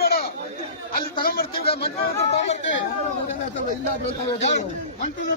ಬೇಡ ಅಲ್ಲಿ ತಗೊಂಡ್ಬರ್ತೀವಿ ಮಂಟೂರ ತಗೊಂಡ್ಬರ್ತೀವಿ ಮಂಟೂರ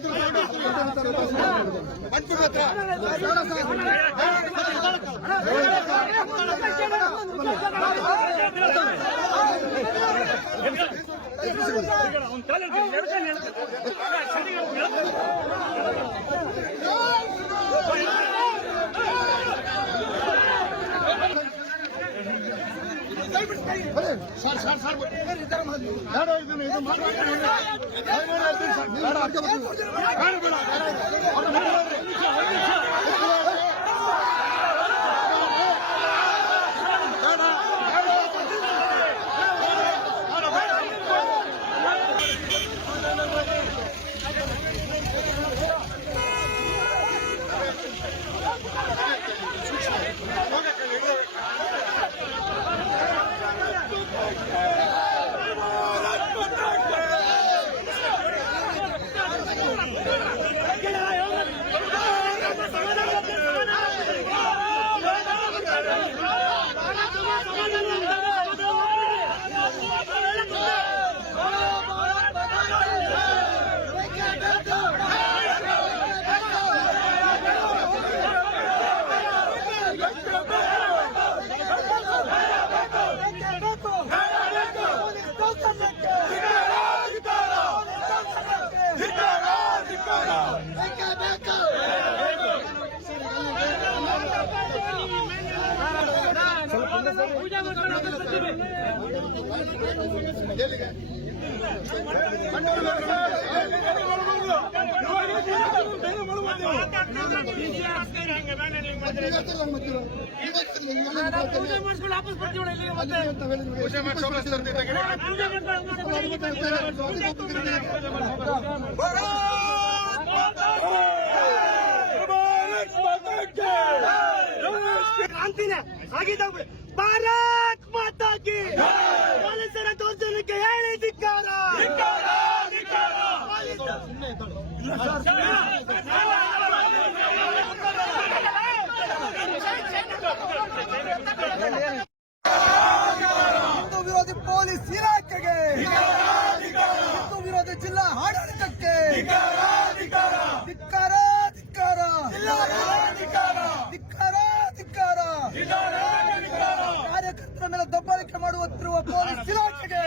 ಭಾರತ್ ಮಾತಾ ಕಿ ಪೊಲೀಸರ ದೌರ್ಜನ್ಯಕ್ಕೆ ಹೇಳಿ ಧಿಕ್ಕಾರ. ಹಿಂದೂ ವಿರೋಧಿ ಪೊಲೀಸ್ ಇಲಾಖೆಗೆ, ಹಿಂದೂ ವಿರೋಧಿ ಜಿಲ್ಲಾ ಆಡಳಿತಕ್ಕೆ ಧಿಕ್ಕಾರ. ಕಾರ್ಯಕರ್ತರ ಮೇಲೆ ದಬ್ಬಾಳಿಕೆ ಮಾಡುತ್ತಿರುವ ಪೊಲೀಸ್ ಇಲಾಖೆಗೆ,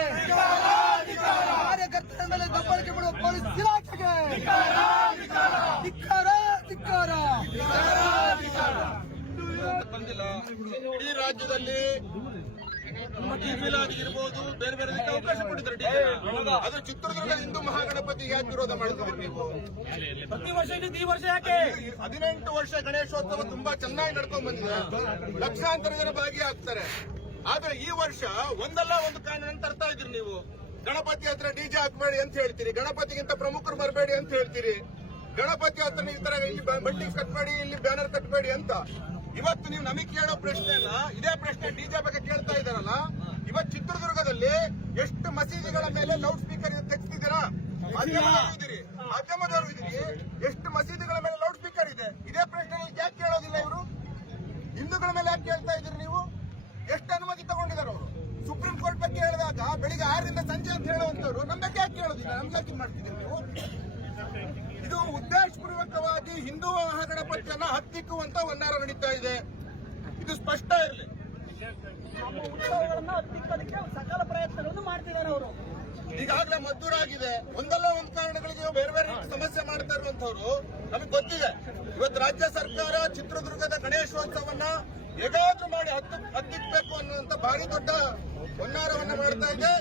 ಕಾರ್ಯಕರ್ತರ ಮೇಲೆ ದಬ್ಬಾಳಿಕೆ ಮಾಡುವ ಪೊಲೀಸ್ ಇಲಾಖೆಗೆ ಧಿಕ್ಕಾರ. ಇಡೀ ರಾಜ್ಯದಲ್ಲಿ ಇರ್ಬೋದು, ಬೇರೆ ಬೇರೆ ಅವಕಾಶ ಕೊಟ್ಟಿದ್ದಾರೆ. ಅದು ಚಿತ್ರದುರ್ಗ ಹಿಂದೂ ಮಹಾಗಣಪತಿ ಯಾಕೆ ವಿರೋಧ ಮಾಡಿದ್ರು ನೀವು? ಪ್ರತಿ ವರ್ಷ ಈ ವರ್ಷ ಯಾಕೆ? 18 ವರ್ಷ ಗಣೇಶೋತ್ಸವ ತುಂಬಾ ಚೆನ್ನಾಗಿ ನಡ್ಕೊಂಡ್ ಬಂದಿದೆ, ಲಕ್ಷಾಂತರ ಜನ ಭಾಗಿಯಾಗ್ತಾರೆ. ಆದ್ರೆ ಈ ವರ್ಷ ಒಂದಲ್ಲ ಒಂದು ಕಾರಣ ತರ್ತಾ ಇದ್ರಿ ನೀವು. ಗಣಪತಿ ಹತ್ರ ಡಿಜೆ ಹಾಕ್ಬೇಡಿ ಅಂತ ಹೇಳ್ತೀರಿ, ಗಣಪತಿಗಿಂತ ಪ್ರಮುಖರು ಬರಬೇಡಿ ಅಂತ ಹೇಳ್ತೀರಿ, ಗಣಪತಿ ಹತ್ರ ಈ ತರ ಇಲ್ಲಿ ಬಂಡಿಂಗ್ ಕಟ್ಬೇಡಿ, ಇಲ್ಲಿ ಬ್ಯಾನರ್ ಕಟ್ಬೇಡಿ ಅಂತ. ಇವತ್ತು ನೀವು ನಮಗೆ ಕೇಳೋ ಪ್ರಶ್ನೆನ ಇದೇ ಪ್ರಶ್ನೆ ಡಿಜೆ ಬಗ್ಗೆ ಕೇಳ್ತಾ ಇದ್ದಾರಲ್ಲ. ಇವತ್ತು ಚಿತ್ರದುರ್ಗದಲ್ಲಿ ಎಷ್ಟು ಮಸೀದಿಗಳ ಮೇಲೆ ಲೌಡ್ ಸ್ಪೀಕರ್ ತೆಗೆದಿದ್ದೀರಾ? ಮಾಧ್ಯಮದವರು ಇದ್ದೀರಿ, ಎಷ್ಟು ಮಸೀದಿಗಳ ಮೇಲೆ ಲೌಡ್ ಸ್ಪೀಕರ್ ಇದೆ? ಇದೇ ಪ್ರಶ್ನೆ ಯಾಕೆ ಕೇಳೋದಿಲ್ಲ ಇವರು? ಹಿಂದೂಗಳ ಮೇಲೆ ಯಾಕೆ ಕೇಳ್ತಾ ಇದ್ದೀರಿ ನೀವು? ಎಷ್ಟು ಅನುಮತಿ ತಗೊಂಡಿದ್ದಾರೆ ಅವರು? ಸುಪ್ರೀಂ ಕೋರ್ಟ್ ಬಗ್ಗೆ ಹೇಳಿದಾಗ ಬೆಳಿಗ್ಗೆ 6ರಿಂದ ಸಂಜೆ ಅಂತ ಹೇಳುವಂತವ್ರು ನಮ್ಮ ಬಗ್ಗೆ ಯಾಕೆ ಕೇಳೋದಿಲ್ಲ? ನಮ್ಗೆ ಯಾಕೆ ಮಾಡ್ತಿದ್ದೀರಿ ನೀವು? ಇದು ಉದ್ದೇಶಪೂರ್ವಕವಾಗಿ ಹಿಂದೂ ಮಹಾಗಣಪತಿಯನ್ನ ಹತ್ತಿಕ್ಕುವಂತ ವನ್ನಾರ ನಡೀತಾ ಇದೆ. ಇದು ಸ್ಪಷ್ಟ ಇರಲಿ. ಸಕಲ ಪ್ರಯತ್ನಗಳನ್ನು ಮಾಡ್ತಿದ್ದಾರೆ ಅವರು. ಈಗಾಗಲೇ ಮದ್ದೂರಾಗಿದೆ, ಒಂದಲ್ಲ ಒಂದು ಕಾರಣಗಳಿಗೆ ಬೇರೆ ಬೇರೆ ಸಮಸ್ಯೆ ಮಾಡ್ತಾ ಇರುವಂತವ್ರು ನಮಗೆ ಗೊತ್ತಿದೆ. ಇವತ್ತು ರಾಜ್ಯ ಸರ್ಕಾರ ಚಿತ್ರದುರ್ಗದ ಗಣೇಶೋತ್ಸವನ್ನ ಹೇಗಾದ್ರೂ ಮಾಡಿ ಹತ್ತಿಕ್ಬೇಕು ಅನ್ನುವಂತ ಭಾರಿ ದೊಡ್ಡ ವನ್ನಾರವನ್ನ ಮಾಡ್ತಾ ಇದೆ.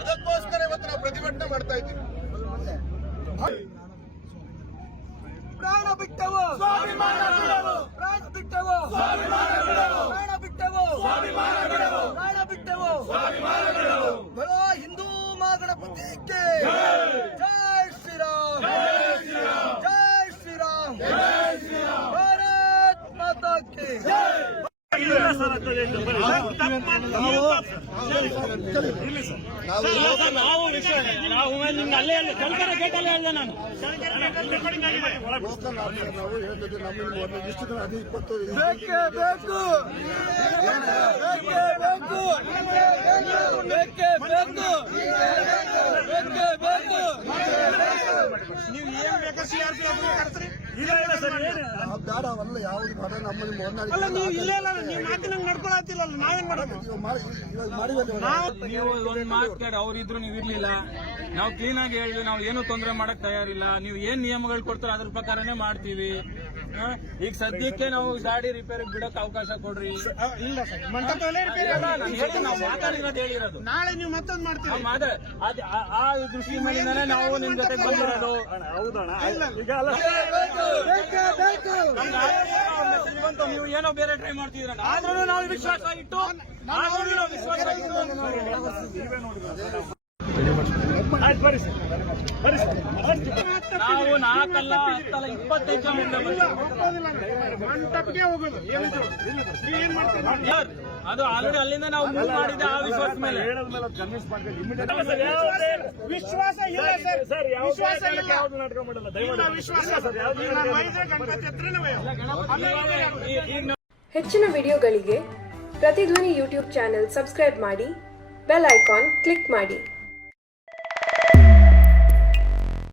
ಅದಕ್ಕೋಸ್ಕರ ಇವತ್ತು ನಾವು ಪ್ರತಿಭಟನೆ ಮಾಡ್ತಾ ಇದ್ದೀವಿ. ಪ್ರಾಣ ಬಿಟ್ಟವು, ಪ್ರಾಣ ಬಿಟ್ಟವು, ಪ್ರಾಣ ಬಿಟ್ಟವು, ಪ್ರಾಣ ಬಿಟ್ಟವು. ಬರೋ ಹಿಂದೂ ಮಹಾಗಣಪತಿಗೆ ಜೈ ಶ್ರೀರಾಮ್, ಜೈ ಶ್ರೀರಾಮ್, ಭಾರತ್ ಮಾತಾ ಕಿ ಜೈ. ನಾವು ನಿಮ್ಗೆ ಅಲ್ಲೇ ಚಳ್ಕೆರೆ ಗೇಟಲ್ಲೇ ಹೇಳ್ದೆ ನಾನು. ನಾವು ಹೇಳ್ತಿದ್ವಿ ನಮ್ಮಲ್ಲಿ ಇಷ್ಟು ದಿನ 20 ಬೇಕೇ ಬೇಕು ಬೇಕೇ ಬೇಕು ಬೇಕೇ ಬೇಕು ಬೇಕೇ ಬೇಕು. ನೀವು ಏನ್ ಬೇಕಾ CRPF ಕರ್ಸ್ರಿ. ಇಲ್ಲ ಸರ್ ಏನು ಬೇಡ ಅವಲ್ಲ ಯಾವ್ದು ಬೇಡ ನಮ್ಮಲ್ಲಿ ಅಲ್ಲ ನೀವು ಇಲ್ಲೇ ಇಲ್ಲ ನೀವು ಮಾತಿನಂಗೆ ನಡ್ಕೊಳತ್ತಿಲ್ಲ ನಾವೇನ್ ಮಾಡೋದು. ನೀವು ಒಂದ್ ಮಾತು ಕೇಳಿ ಅವ್ರಿದ್ರು ನೀವು ಇರ್ಲಿಲ್ಲ. ನಾವು ಕ್ಲೀನ್ ಆಗಿ ಹೇಳಿದ್ವಿ ನಾವು ಏನು ತೊಂದರೆ ಮಾಡಕ್ ತಯಾರಿಲ್ಲ. ನೀವು ಏನ್ ನಿಯಮಗಳು ಕೊಡ್ತಾರೋ ಅದ್ರ ಪ್ರಕಾರನೇ ಮಾಡ್ತೀವಿ. ಈಗ ಸದ್ಯಕ್ಕೆ ನಾವು ಗಾಡಿ ರಿಪೇರಿ ಬಿಡಕ್ ಅವಕಾಶ ಕೊಡ್ರಿ. ಇಲ್ಲ ಸರ್ ಮಂಟಪದಲ್ಲೇ ನಾವು ಮಾತಾಡಿರೋದು ಹೇಳಿರೋದು. ನಾಳೆ ನೀವು ಮತ್ತೊಂದು ಮಾಡ್ತೀವಿ. ಆ ದೃಷ್ಟಿ ಮೇಲಿಂದಾನೆ ನಾವು ನಿಮ್ ಜೊತೆ ಬಂದಿರೋದು. ನೀವು ಏನೋ ಬೇರೆ ಟ್ರೈ ಮಾಡ್ತಿದ್ರ ಆದ್ರೂ ನಾವು ವಿಶ್ವಾಸ ಇಟ್ಟು ನಾವು 4 ಅಲ್ಲ 10 ಅಲ್ಲ 25 ಜನ ಮಂಟಪಕ್ಕೆ ಹೋಗೋದು ಏನ್ ಮಾಡ್ತೀವಿ. ಅದು ಆಲ್ರೆಡಿ ಅಲ್ಲಿಂದ ನಾವು ಮೂವ್ ಮಾಡಿದ್ದೆ ಆ ವಿಶ್ವಾಸ ಮೇಲೆ. ವಿಶ್ವಾಸ ಇಲ್ಲ ಸರ್ ವಿಶ್ವಾಸ ಇಲ್ಲ ವಿಶ್ವಾಸ ಗಣಪತಿ ಹತ್ರನೇ ಹೆಚ್ಚಿನ ವಿಡಿಯೋಗಳಿಗೆ ಪ್ರತಿಧ್ವನಿ ಯೂಟ್ಯೂಬ್ ಚಾನೆಲ್ ಸಬ್ಸ್ಕ್ರೈಬ್ ಮಾಡಿ, ಬೆಲ್ ಐಕಾನ್ ಕ್ಲಿಕ್ ಮಾಡಿ.